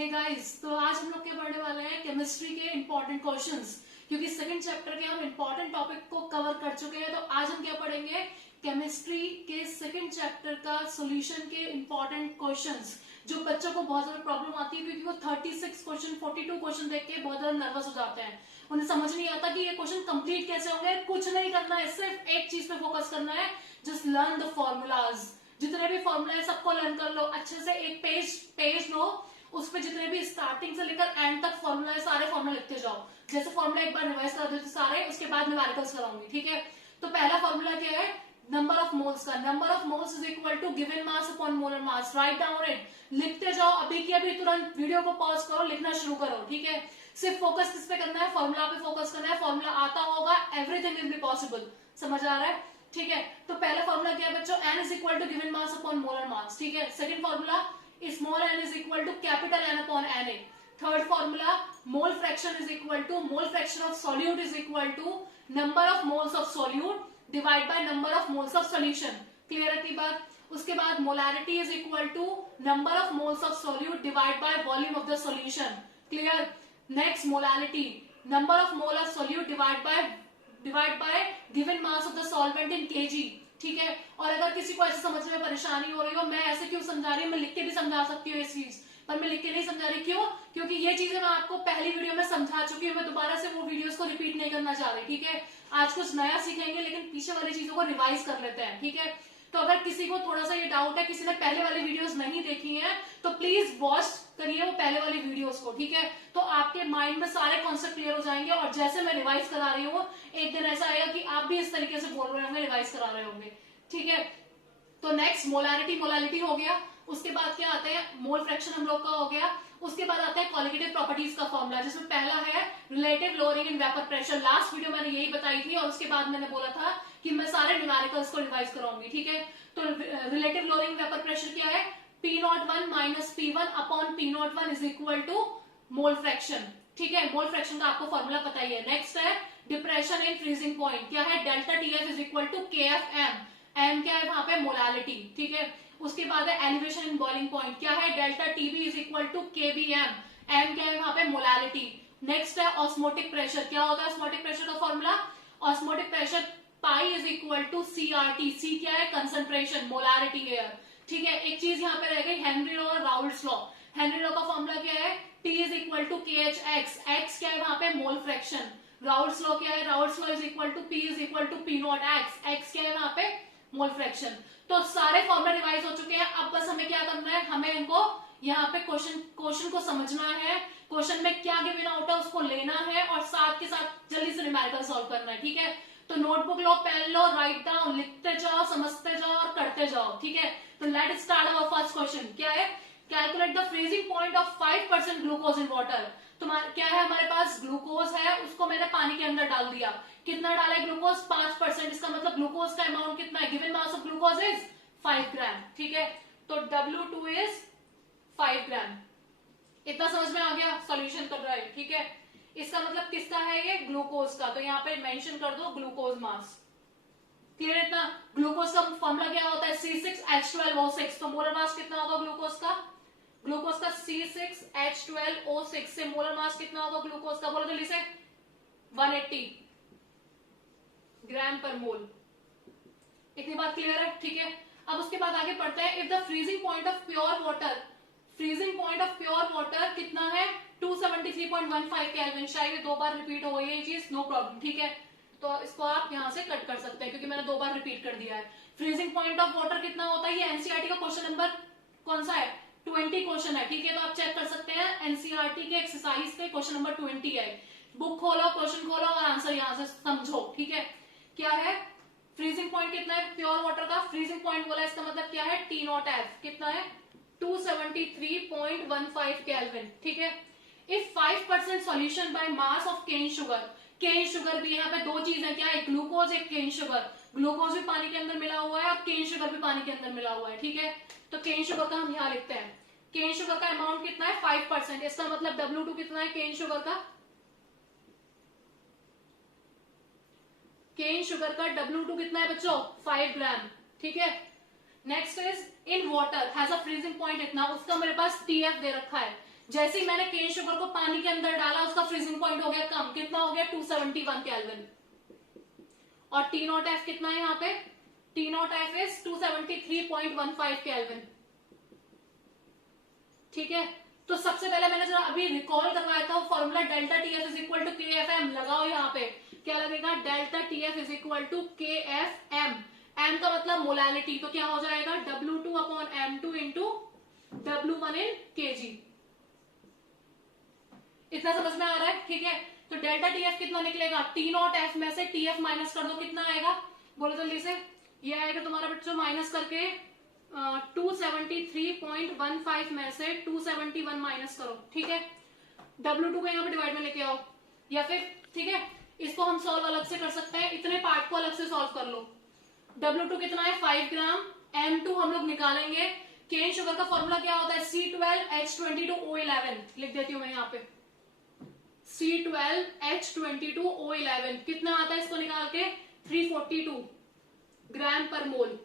Hey guys, तो आज हम लोग क्या पढ़ने वाले हैं केमिस्ट्री के इंपॉर्टेंट क्वेश्चंस। क्योंकि सेकंड चैप्टर के हम इंपॉर्टेंट टॉपिक को कवर कर चुके हैं, तो आज हम क्या पढ़ेंगे केमिस्ट्री के सेकंड चैप्टर का सॉल्यूशन के इंपॉर्टेंट क्वेश्चंस, जो बच्चों को बहुत ज्यादा प्रॉब्लम आती है क्योंकि वो 36 क्वेश्चन 42 क्वेश्चन देख के बहुत ज्यादा नर्वस हो जाते हैं। उन्हें समझ नहीं आता कि ये क्वेश्चन कंप्लीट कैसे होंगे। कुछ नहीं करना है, सिर्फ एक चीज पे फोकस करना है, जस्ट लर्न द फॉर्मूलाज। जितने भी फॉर्मूला है सबको लर्न कर लो अच्छे से। एक पेज लो, उस पे जितने भी स्टार्टिंग से लेकर एंड तक फॉर्मूला है सारे फॉर्मूला लिखते जाओ। जैसे फॉर्मूला एक बार रिवाइज कर देते सारे, उसके बाद न्यूमेरिकल्स कराऊंगी, ठीक है। तो पहला फॉर्मूला क्या है, नंबर ऑफ मोल्स का। Number of moles is equal to given mass upon molar mass. Write down it, लिखते जाओ। अभी की अभी तुरंत वीडियो को पॉज करो, लिखना शुरू करो, ठीक है। सिर्फ फोकस किस पे करना है, फॉर्मूला पे फोकस करना है। फॉर्मूला आता होगा, एवरीथिंग विल बी पॉसिबल। समझ आ रहा है, ठीक है। तो पहला फॉर्मूला क्या है बच्चों, n is equal to given mass upon molar mass, ठीक है। Second formula small n is equal to capital N upon Na। Third formula mole fraction is equal to mole fraction of solute is equal to number of moles of solute divide by number of moles of solution. Clear है की बात। उसके बाद molarity is equal to number of moles of solute divide by volume of the solution. Clear. Next molarity, number of mole of solute divide bye given mass of the solvent in KG, ठीक है। और अगर किसी को ऐसे समझने में परेशानी हो रही हो, मैं ऐसे क्यों समझा रही हूँ, मैं लिख के भी समझा सकती हूँ इस चीज, पर मैं लिख के नहीं समझा रही। क्यों? क्योंकि ये चीजें मैं आपको पहली वीडियो में समझा चुकी हूँ। मैं दोबारा से वो वीडियोस को रिपीट नहीं करना चाह रही, ठीक है। आज कुछ नया सीखेंगे, लेकिन पीछे वाली चीजों को रिवाइज कर लेते हैं, ठीक है। तो अगर किसी को थोड़ा सा ये डाउट है, किसी ने पहले वाली वीडियोस नहीं देखी हैं, तो प्लीज वॉच करिए वो पहले वाली वीडियोस को, ठीक है। तो आपके माइंड में सारे कॉन्सेप्ट क्लियर हो जाएंगे, और जैसे मैं रिवाइज करा रही हूँ, एक दिन ऐसा आएगा कि आप भी इस तरीके से बोल रहे होंगे, रिवाइज करा रहे होंगे, ठीक है। तो नेक्स्ट मोलारिटी हो गया। उसके बाद क्या आते हैं, मोल फ्रैक्शन हम लोग का हो गया। उसके बाद आता है क्वालिटेटिव प्रॉपर्टीज का फॉर्मूला, जिसमें पहला है relative lowering in vapour pressure. Last video मैंने यही बताई थी, और उसके बाद मैंने बोला था कि मैं सारे न्यूमेरिकल्स को रिवाइज कराऊंगी, ठीक है। तो रिलेटिव लोअरिंग वेपर प्रेशर क्या है, P01 minus P1 upon P01 is equal to mole fraction, ठीक है। मोल फ्रैक्शन का आपको फॉर्मूला पता ही है। नेक्स्ट है डिप्रेशन इन फ्रीजिंग पॉइंट, क्या है, delta TF is equal to KFM। M क्या है वहां पे, मोलालिटी, ठीक है। उसके बाद है एलिवेशन इन बॉइलिंग पॉइंट, क्या है, delta TB is equal to KBM। M क्या है वहां पे, मोलालिटी। नेक्स्ट है ऑस्मोटिक प्रेशर, क्या होता है ऑस्मोटिक प्रेशर का formula, osmotic pressure pi is equal to CRT। C क्या है, कंसंट्रेशन, मोलारिटी एयर, ठीक है। एक चीज यहाँ पे रह गई, हेनरी लॉ और राउल्ट्स लॉ। हेनरी लॉ का फॉर्मूला क्या है, T is equal to KHX। X क्या है वहां पे, मोल फ्रैक्शन। राउल्ट्स लॉ क्या है, Raoult's law is equal to P is equal to P0X। X क्या है वहां पे, मोल फ्रैक्शन। तो सारे फॉर्मूला रिवाइज हो चुके हैं। अब बस हमें क्या करना है, हमें इनको यहाँ पे क्वेश्चन को समझना है, क्वेश्चन में क्या गिवन आउट है उसको लेना है, और साथ के साथ जल्दी से न्यूमेरिकल सॉल्व करना है, ठीक है। तो नोटबुक लो, पेन लो, राइट डाउन, लिखते जाओ, समझते जाओ और करते जाओ, ठीक है। तो let start our first question. क्या है, calculate the freezing point of 5% glucose in water. तुम्हारा क्या है, हमारे पास ग्लूकोज है, उसको मैंने पानी के अंदर डाल दिया। कितना डाला है ग्लूकोज, 5%। इसका मतलब ग्लूकोज का अमाउंट कितना है, given mass of glucose is 5 ग्राम, ठीक है। तो W2 इज 5 ग्राम। इतना समझ में आ गया, सॉल्यूशन कर रहा है, ठीक है। इसका मतलब किसका है, ये ग्लूकोज का। तो यहाँ पे मेंशन कर दो ग्लूकोज मास। क्लियर है इतना। ग्लूकोज का फॉर्मूला क्या होता है, C6H12O6। तो मोलर मास कितना होगा ग्लूकोज का, ग्लूकोज का C6H12O6 से मोलर मास कितना होगा ग्लूकोज का, बोलो जल्दी से, 180 ग्राम पर मोल। इतनी बात क्लियर है, ठीक है। अब उसके बाद आगे पढ़ते हैं, if the freezing point of pure water, freezing point of pure water कितना है, 273.15 केल्विन। शायद 2 बार रिपीट हो गई है ये चीज, नो प्रॉब्लम, ठीक है। तो इसको आप यहां से कट कर सकते हैं, क्योंकि मैंने 2 बार रिपीट कर दिया है। फ्रीजिंग पॉइंट ऑफ वाटर कितना होता है, ये एनसीईआरटी का क्वेश्चन नंबर कौन सा है, 20 क्वेश्चन है, ठीक है। तो आप चेक कर सकते हैं, एनसीईआरटी के एक्सरसाइज के क्वेश्चन नंबर 20 है। बुक खोलो, क्वेश्चन खोलो और आंसर यहां से समझो, ठीक है। क्या है, फ्रीजिंग पॉइंट कितना है प्योर वाटर का, फ्रीजिंग पॉइंट बोला, इसका मतलब क्या है, T0F कितना है, 273.15 केल्विन, ठीक है। If 5% solution by mass of cane sugar, cane sugar भी यहाँ पे दो चीज है, क्या है, ग्लूकोज, एक केन शुगर। ग्लूकोज भी पानी के अंदर मिला हुआ है और केन शुगर भी पानी के अंदर मिला हुआ है, ठीक है। तो केन शुगर का हम यहाँ लिखते हैं, केन शुगर का अमाउंट कितना है, 5%। इसका मतलब W2 कितना है केन शुगर का, केन शुगर का W2 कितना है बच्चों, 5 ग्राम, ठीक है। Next is in water has a freezing point इतना, उसका मेरे पास TF दे रखा है। जैसे ही मैंने केन शुगर को पानी के अंदर डाला, उसका फ्रीजिंग पॉइंट हो गया कम, कितना हो गया 271 केल्विन। और टी नॉट एफ कितना है यहाँ पे, T not F is 273.15 kelvin. ठीक है, तो सबसे पहले मैंने जरा अभी रिकॉल करवाया था formula delta T F is equal to K F M. लगाओ यहाँ पे, क्या लगेगा, delta T F is equal to K F M. M का मतलब मोलैलिटी, तो क्या हो जाएगा W2 upon M2 into W1 इन केजी। इतना समझ में आ रहा है? ठीक है, तो डेल्टा टी एफ कितना निकलेगा, टी नॉट एफ में से टी एफ माइनस कर दो, कितना आएगा, बोलो जल्दी से। ये आएगा तुम्हारा बच्चों माइनस करके 273.15 में से 271 माइनस करो। ठीक है, W2 को यहाँ पे डिवाइड में लेके आओ, या फिर ठीक है इसको हम सॉल्व अलग से कर सकते हैं, इतने पार्ट को अलग से सॉल्व कर लो। W2 कितना है 5 ग्राम, M2 हम लोग निकालेंगे। केन शुगर का फॉर्मूला क्या होता है, C12H22O11, लिख देती हूं मैं यहाँ पे, C12H22O11 कितना आता है, इसको निकाल के 342 ग्राम पर मोल।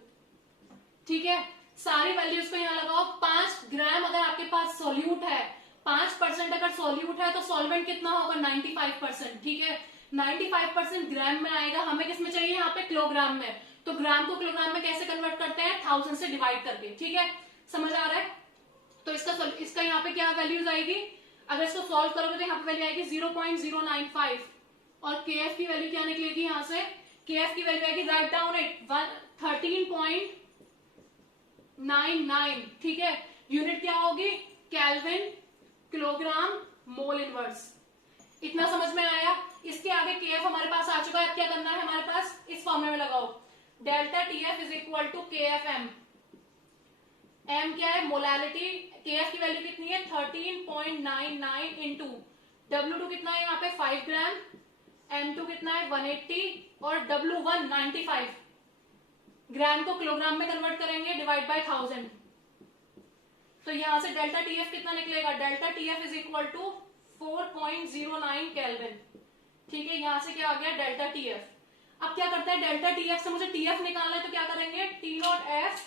ठीक है, सारी वैल्यूज को यहाँ लगाओ। 5 ग्राम अगर आपके पास सॉल्यूट है, 5% अगर सॉल्यूट है तो सॉल्वेंट कितना होगा 95%। ठीक है, 95% ग्राम में आएगा, हमें किस में चाहिए यहाँ पे, किलोग्राम में। तो ग्राम को किलोग्राम में कैसे कन्वर्ट करते हैं, 1000 से डिवाइड करके। ठीक है, समझ आ रहा है? तो इसका यहाँ पे क्या वैल्यूज आएगी, अगर इसको सॉल्व करोगे तो यहाँ पे वैल्यू आएगी 0.095 और KF की वैल्यू क्या निकलेगी यहाँ से, KF की वैल्यू आएगी, राइट डाउन इट, 13.99। ठीक है, यूनिट क्या होगी, केल्विन किलोग्राम मोल इनवर्स। इतना समझ में आया? इसके आगे KF हमारे पास आ चुका है, अब क्या करना है हमारे पास, इस फॉर्मूले में लगाओ, delta TF is equal to KFM। M क्या है, मोलैलिटी, KF की वैल्यू कितनी है 13.99 इंटू W2 कितना है यहाँ पे 5 ग्राम, M2 कितना है 180 और W1 95। ग्राम को किलोग्राम में कन्वर्ट करेंगे, डिवाइड बाय 1000। तो यहां से डेल्टा TF कितना निकलेगा, delta TF is equal to 4.09 kelvin. ठीक है, यहां से क्या आ गया डेल्टा TF। अब क्या करते हैं, डेल्टा TF से मुझे TF निकालना है, तो क्या करेंगे, T not F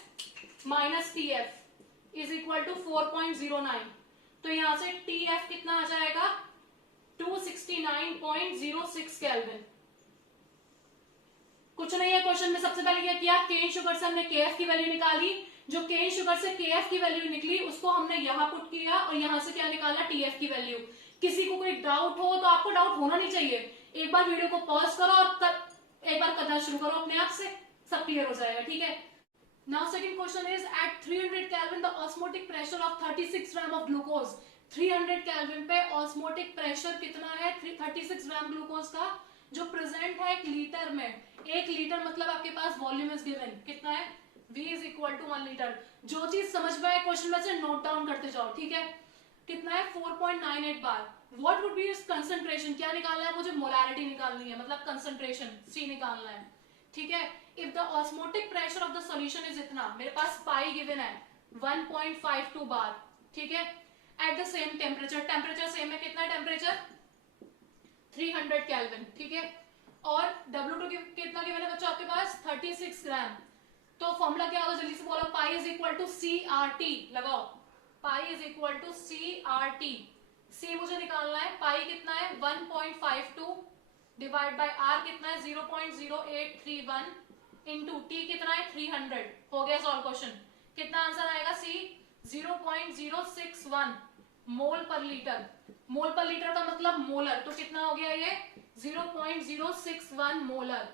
minus TF is equal to 4.09। तो यहां से TF कितना आ जाएगा 269.06 केल्विन। कुछ नहीं है, क्वेश्चन में सबसे पहले क्या किया, केन शुगर से हमने KF की वैल्यू निकाली, जो केन शुगर से KF की वैल्यू निकली उसको हमने यहाँ पुट किया और यहाँ से क्या निकाला TF की वैल्यू। किसी को कोई डाउट हो तो, आपको डाउट होना नहीं चाहिए, एक बार वीडियो को पॉज करो और एक बार करना शुरू करो, अपने आप से सब क्लियर हो जाएगा। ठीक है, now second question is, at 300 kelvin the osmotic pressure of 36 gram of glucose. 300 kelvin पे ऑस्मोटिक प्रेशर कितना है 36 ग्राम ग्लूकोज का, जो प्रेजेंट है 1 लीटर में। 1 लीटर मतलब आपके पास वॉल्यूम इज गिवन, कितना है, V is equal to 1 litre. जो चीज समझ में आए क्वेश्चन में से नोट डाउन करते जाओ। ठीक है, कितना है 4.98 bar. What would be its concentration, क्या निकालना है मुझे, मोलैरिटी निकालनी है, मतलब कंसंट्रेशन C निकालना है। ठीक है, if the osmotic pressure of the solution is इतना, मेरे पास पाई गिवन है 1.52 बार। ठीक है, at the same temperature, temperature same है, कितना टेम्परेचर 300 केल्विन। ठीक है, और W2 कितना गिवन है बच्चों आपके पास 36 ग्राम। तो फॉर्मूला क्या होगा, जल्दी से बोलो, pi is equal to CRT लगाओ, pi is equal to CRT। C मुझे निकालना है, पाई कितना है 1.52 डिवाइड बाय R कितना है 0.0831 इंटू T कितना है 300। हो गया सॉल्व क्वेश्चन। कितना आंसर आएगा C 0.061 मोल पर लीटर। मोल पर लीटर का मतलब मोलर, तो कितना हो गया ये 0.061 मोलर।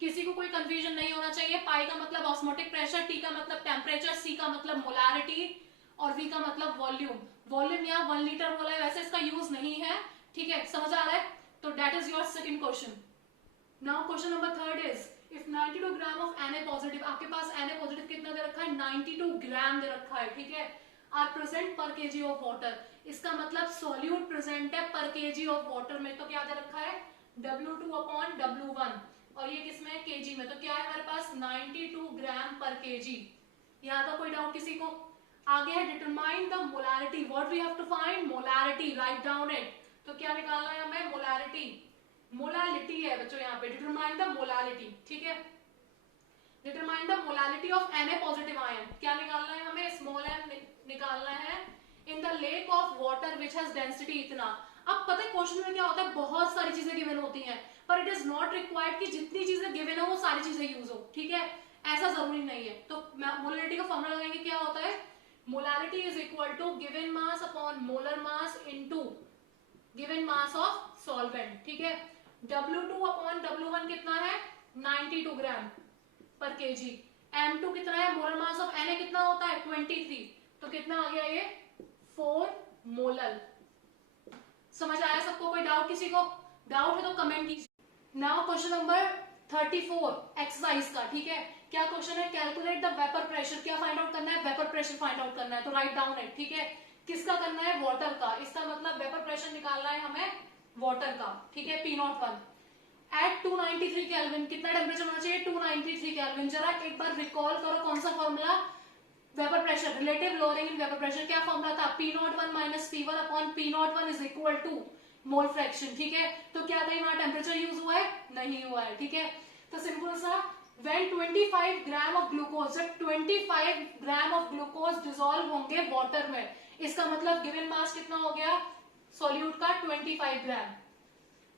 किसी को कोई कंफ्यूजन नहीं होना चाहिए, पाई का मतलब ऑस्मोटिक प्रेशर, टी का मतलब टेम्परेचर, सी का मतलब मोलारिटी और वी का मतलब वॉल्यूम। वॉल्यूम यहाँ 1 लीटर बोला है, वैसे इसका यूज नहीं है। ठीक है, समझ आ रहा है? तो that is your second question. Now question number 3 is, if 92 gram of Na positive, आपके पास Na पॉजिटिव कितना दे रखा है 92 ग्राम दे रखा है। ठीक है, आर प्रेजेंट पर केजी ऑफ वाटर, इसका मतलब सॉल्यूट प्रेजेंट है पर केजी ऑफ वाटर में, तो क्या दे रखा है W2 अपॉन W1 और ये किसमें है केजी में, तो क्या है हमारे पास 92 ग्राम पर केजी। यहाँ तो कोई डाउट किसी को? आगे है determine the molarity, what we have to find molarity, write down it. तो क्या निकालना है हमें मोलैरिटी, मोलालिटी है बच्चों यहाँ पे, डिटरमाइन द मोलालिटी। ठीक है, determine the molality of Na positive ion, क्या निकालना है हमें, स्मॉल m निकालना है in the lake of water which has density इतना। अब पता है क्वेश्चन में क्या होता है, बहुत सारी चीजें गिवन होती हैं, पर इट इज नॉट रिक्वायर्ड कि जितनी चीजें गिवन है वो सारी चीजें यूज हो, ठीक है, ऐसा जरूरी नहीं है। तो मोलरिटी का फॉर्मूला लगाएंगे, क्या होता है, molarity is equal to given mass upon molar mass into given mass of solvent, ठीक है। W2 अपॉन W1 कितना है, 92 ग्राम पर केजी। M2 कितना है, मोलर मास ऑफ Na कितना होता है, 23, तो कितना आ गया ये, 4 मोलर। समझ आया सबको, कोई डाउट किसी को, डाउट है तो कमेंट कीजिए। नाउ क्वेश्चन नंबर 34 एक्सरसाइज का, ठीक है। क्या क्वेश्चन है, कैलकुलेट द वेपर प्रेशर, क्या फाइंड आउट करना है, वेपर प्रेशर फाइंड आउट करना है, तो राइट डाउन इट, ठीक है। किसका करना है, वाटर का, इसका मतलब वेपर प्रेशर निकालना है हमें वाटर का, ठीक है, P01 एट 293 केल्विन। कितना टेम्परेचर होना चाहिए, 293 केल्विन। जरा एक बार रिकॉल करो कौन सा formula, vapour pressure, relative lowering in vapour pressure, क्या फॉर्मूला था, P01 minus P1 upon P01 is equal to mole fraction, ठीक है। तो क्या कहीं वहां टेम्परेचर यूज हुआ है, नहीं हुआ है, ठीक है। तो सिंपल सा, when 25 ग्राम ऑफ ग्लूकोज, जब 25 ग्राम ऑफ ग्लूकोज डिसॉल्व होंगे वाटर में, इसका मतलब गिवन मास कितना हो गया सॉल्यूट का, 25 ग्राम,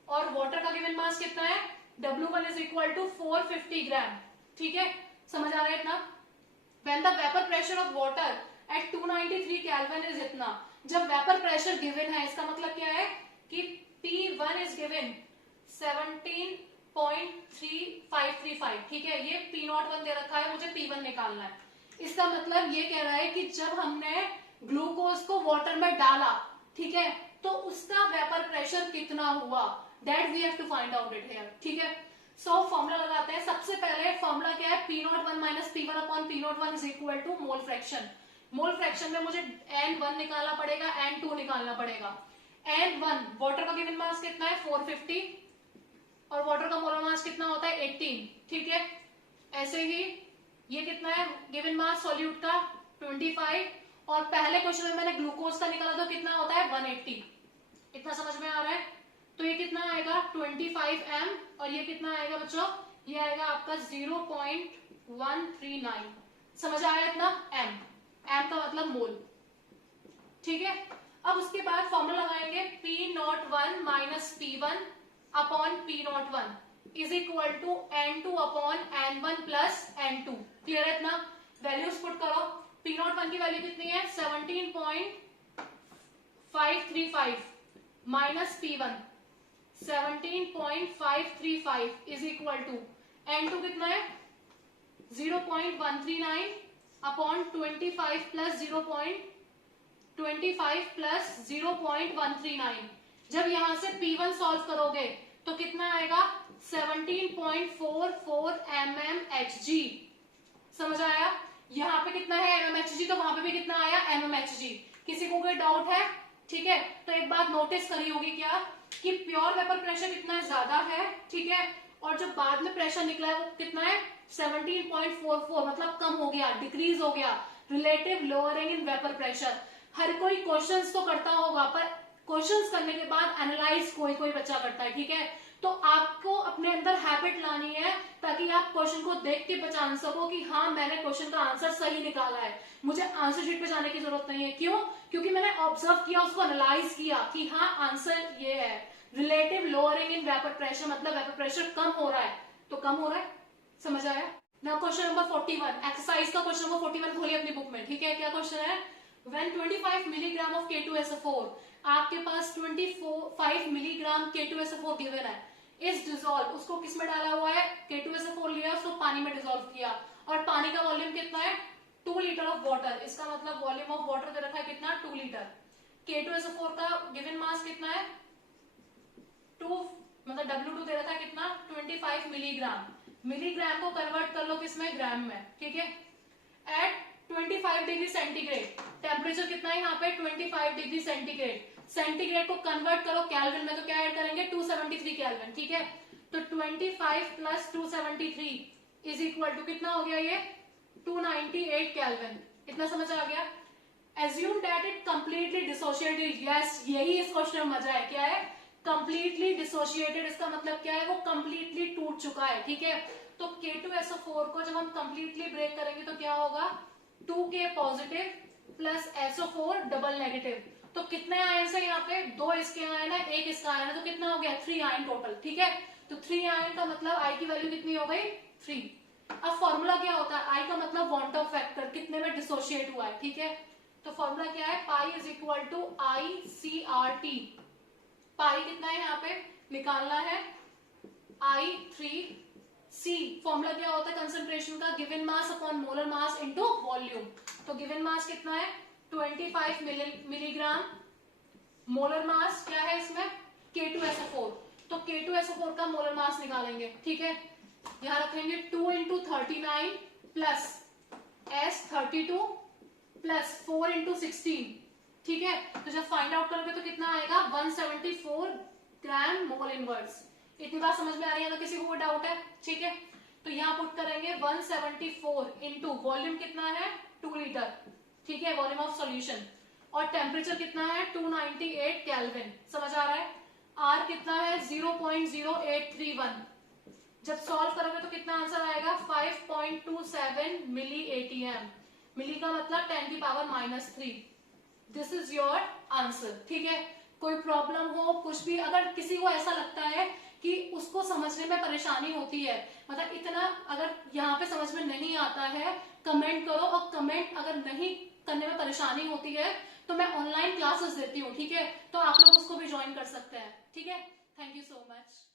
और वाटर का गिवन मास कितना है, W1 इज इक्वल टू 450 ग्राम, ठीक है। समझ आ रहा है इतना। When the vapor pressure of water at 293 Kelvin is इतना, जब वेपर प्रेशर गिवन है, इसका मतलब क्या है कि P1 is given 17.3535, ठीक है। ये P01 दे रखा है, मुझे P1 निकालना है। इसका मतलब ये कह रहा है कि जब हमने ग्लूकोज को वाटर में डाला, ठीक है, तो उसका वेपर प्रेशर कितना हुआ, that we have to find out it here, ठीक है। सो फॉर्मूला लगाते हैं। सबसे पहले फॉर्मूला क्या है, P01 minus P1 upon P01 is equal to mole fraction. Mole fraction में मुझे N1 निकालना पड़ेगा, N2 निकालना पड़ेगा। N1 वाटर का गिवन मास कितना है 450, और वाटर का मोलर मास कितना होता है 18, ठीक है। ऐसे ही ये कितना है गिवन मास सॉल्यूट का 25, और पहले क्वेश्चन में मैंने ग्लूकोज का निकाला तो कितना होता है 180। इतना समझ में आ रहा है। तो ये कितना आएगा 25 m, और ये कितना आएगा बच्चों, ये आएगा आपका 0.139। समझ आया इतना, m का मतलब मोल, ठीक है। अब उसके बाद फॉर्मूला लगाएंगे, P01 minus P1 upon P01 is equal to N2 upon N1 plus N2। Clear है इतना। वैल्यूज पुट करो। P01 की वैल्यू कितनी है 17.535 minus P1 17.535 is equal to N2 कितना है 0.139 अपॉन 25 प्लस 0.25 प्लस 0.139। जब यहां से P1 सॉल्व करोगे तो कितना आएगा 17.44 mmHg। समझ आया। यहाँ पे कितना है mmHg, तो वहां पे भी कितना आया mmHg। किसी को कोई डाउट है, ठीक है। तो एक बात नोटिस करी होगी क्या कि प्योर वेपर प्रेशर कितना ज्यादा है, ठीक है, और जो बाद में प्रेशर निकला है वो कितना है 17.44, मतलब कम हो गया, डिक्रीज हो गया। Relative lowering in vapour pressure. हर कोई क्वेश्चंस तो करता होगा, पर क्वेश्चंस करने के बाद एनालाइज कोई कोई बच्चा करता है, ठीक है। तो आपको अपने अंदर हैबिट लानी है ताकि आप क्वेश्चन को देख के पहचान सको कि हाँ मैंने क्वेश्चन का आंसर सही निकाला है, मुझे आंसर शीट पे जाने की जरूरत नहीं है। क्यों? क्योंकि मैंने ऑब्जर्व किया, उसको एनालाइज किया कि हाँ आंसर ये है। Relative lowering in vapour pressure मतलब वेपर प्रेशर कम हो रहा है, तो कम हो रहा है। समझ आया ना। क्वेश्चन नंबर 41 एक्सरसाइज का क्वेश्चन नंबर 41 खोलिए अपनी बुक में, ठीक है। क्या क्वेश्चन है, when 25 मिलीग्राम ऑफ K2SO4, आपके पास 25 मिलीग्राम K2SO4 गिवन है, इस डिसॉल्व, उसको किस में डाला हुआ है K2SO4 लिया, उसको पानी में डिसॉल्व किया, और पानी का वॉल्यूम कितना है 2 लीटर ऑफ वाटर। इसका मतलब वॉल्यूम ऑफ वाटर दे रखा है कितना 2 लीटर। K2SO4 का गिवन मास कितना है 2, मतलब W2 दे रखा है कितना 25 मिलीग्राम। मिलीग्राम को कन्वर्ट कर लो किसमें ग्राम में, ठीक है। एट 25 डिग्री सेंटीग्रेड, टेम्परेचर कितना है यहाँ पे 25 डिग्री सेंटीग्रेड। सेंटीग्रेड को कन्वर्ट करो कैल्विन में, तो क्या ऐड करेंगे 273 कैल्विन, ठीक है। तो 25 प्लस 273 इज इक्वल टू कितना हो गया ये 298 कैल्विन। इतना समझ आ गया। Assume that it completely dissociated. Yes, यही इस क्वेश्चन में मजा है। क्या है कंप्लीटली डिसोशिएटेड, इसका मतलब क्या है वो कंप्लीटली टूट चुका है, ठीक है। तो K2SO4 को जब हम कंप्लीटली ब्रेक करेंगे तो क्या होगा 2K positive plus SO4 double negative. तो कितने आयन है यहाँ पे, 2 इसके आयन है, 1 इसका आयन है, तो कितना हो गया 3 आयन टोटल। ठीक है, तो 3 आयन का मतलब आई की वैल्यू कितनी हो गई 3। अब फॉर्मूला क्या होता है, आई का मतलब वॉन्ट ऑफ फैक्टर, कितने में डिसोशिएट हुआ है। ठीक है, तो फॉर्मूला क्या है, pi is equal to ICRT। Pi कितना है यहाँ पे निकालना है I3C। फॉर्मूला क्या होता है कंसंट्रेशन का, given mass upon molar mass into volume. तो गिवन मास कितना है 25 मिलीग्राम, मोलर मास क्या है इसमें K2SO4। तो K2SO4 का मोलर मास निकालेंगे। ठीक है, यहां रखेंगे 2 into 39 plus S32 plus 4 into 16। ठीक है, तो जब फाइंड आउट करोगे तो कितना आएगा 174 ग्राम मोल इनवर्स। इतनी बात समझ में आ रही है ना, किसी को कोई डाउट है। ठीक है, तो यहाँ पुट करेंगे 174 इंटू वॉल्यूम कितना है 2 लीटर। ठीक है, वॉल्यूम ऑफ सॉल्यूशन, और टेम्परेचर कितना है 298 केल्विन। समझ आ रहा है, आर कितना है 0.0831। जब सॉल्व करोगे तो कितना आंसर आएगा 5.27 मिली ATM। मिली का मतलब 10 की power -3। This is your answer. ठीक है, कोई प्रॉब्लम हो कुछ भी, अगर किसी को ऐसा लगता है कि उसको समझने में परेशानी होती है, मतलब इतना अगर यहाँ पे समझ में नहीं आता है, कमेंट करो, और कमेंट अगर नहीं करने में परेशानी होती है तो मैं ऑनलाइन क्लासेस देती हूँ। ठीक है, तो आप लोग उसको भी ज्वाइन कर सकते हैं। ठीक है, थैंक यू सो मच।